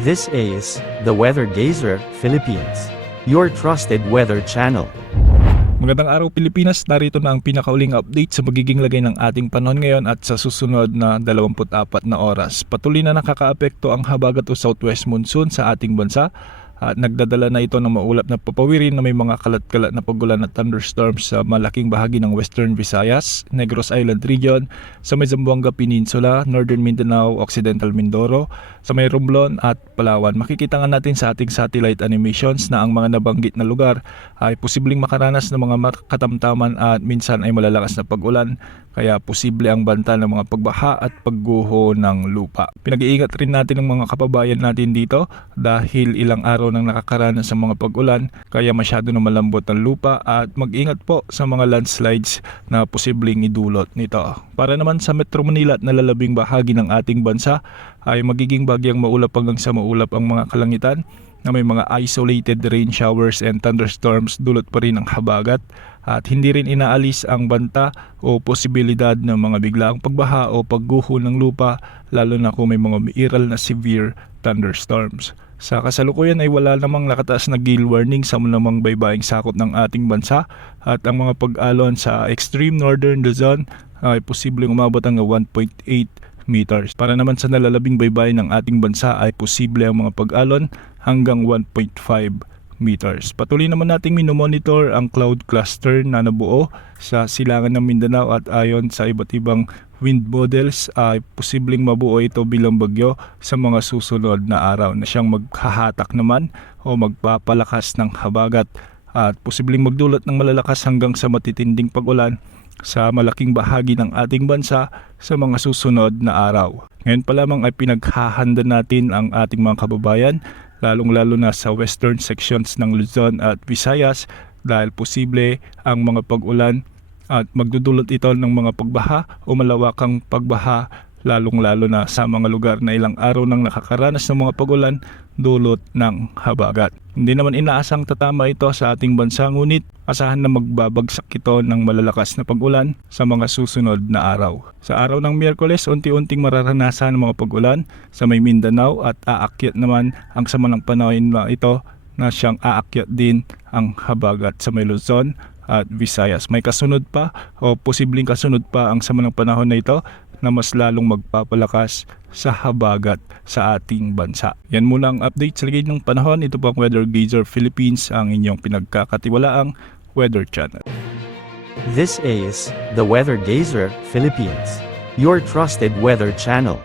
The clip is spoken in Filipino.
This is the Weather Gazer Philippines, your trusted weather channel. Magandang araw Pilipinas, narito na ang pinakauling update sa magiging lagay ng ating panahon ngayon at sa susunod na 24 na oras. Patuloy na nakakaapekto ang habagat o southwest monsoon sa ating bansa at nagdadala na ito ng maulap na papawirin na may mga kalat-kalat na pagulan at thunderstorms sa malaking bahagi ng Western Visayas, Negros Island region, sa may Zamboanga Peninsula, Northern Mindanao, Occidental Mindoro, sa may Romblon at Palawan. Makikita nga natin sa ating satellite animations na ang mga nabanggit na lugar ay posibleng makaranas ng mga katamtaman at minsan ay malalakas na pag-ulan, kaya posible ang banta ng mga pagbaha at pagguho ng lupa. Pinag-iingat rin natin ang mga kababayan natin dito dahil ilang araw nang nakakaranas ng mga pag-ulan, kaya masyado na malambot ang lupa at mag-ingat po sa mga landslides na posibleng idulot nito. Para naman sa Metro Manila at nalalabing bahagi ng ating bansa ay magiging bagyang maulap hanggang sa maulap ang mga kalangitan na may mga isolated rain showers and thunderstorms, dulot pa rin ang habagat at hindi rin inaalis ang banta o posibilidad ng mga biglaang pagbaha o pagguho ng lupa, lalo na kung may mga umiiral na severe thunderstorms. Sa kasalukuyan ay wala namang nakataas na gale warning sa namang baybaying sakop ng ating bansa at ang mga pag-alon sa extreme northern Luzon ay posibleng umabot hanggang 1.8 meters. Para naman sa nalalabing baybayin ng ating bansa ay posible ang mga pag-alon hanggang 1.5 meters. Patuloy naman nating minomonitor ang cloud cluster na nabuo sa silangan ng Mindanao at ayon sa iba't ibang wind models ay posibleng mabuo ito bilang bagyo sa mga susunod na araw na siyang maghahatak naman o magpapalakas ng habagat at posibleng magdulot ng malalakas hanggang sa matitinding pag-ulan sa malaking bahagi ng ating bansa sa mga susunod na araw. Ngayon pa lamang ay pinaghahanda natin ang ating mga kababayan, lalong-lalo na sa western sections ng Luzon at Visayas dahil posible ang mga pag-ulan at magdudulot ito ng mga pagbaha o malawakang pagbaha, lalong-lalo na sa mga lugar na ilang araw nang nakakaranas ng mga pag-ulan dulot ng habagat. Hindi naman inaasang tatama ito sa ating bansa, ngunit asahan na magbabagsak ito ng malalakas na pag-ulan sa mga susunod na araw. Sa araw ng Miyerkules, unti-unting mararanasan ng mga pag-ulan sa may Mindanao at aakyat naman ang sama ng panahon na ito na siyang aakyat din ang habagat sa may Luzon at Visayas. May kasunod pa o posibleng kasunod pa ang sama ng panahon na ito na mas lalong magpapalakas sa habagat sa ating bansa. Yan muna ang update sa lagay ng panahon. Ito po ang Weather Gazer Philippines, ang inyong pinagkakatiwalaang weather channel. This is the Weather Gazer Philippines, your trusted weather channel.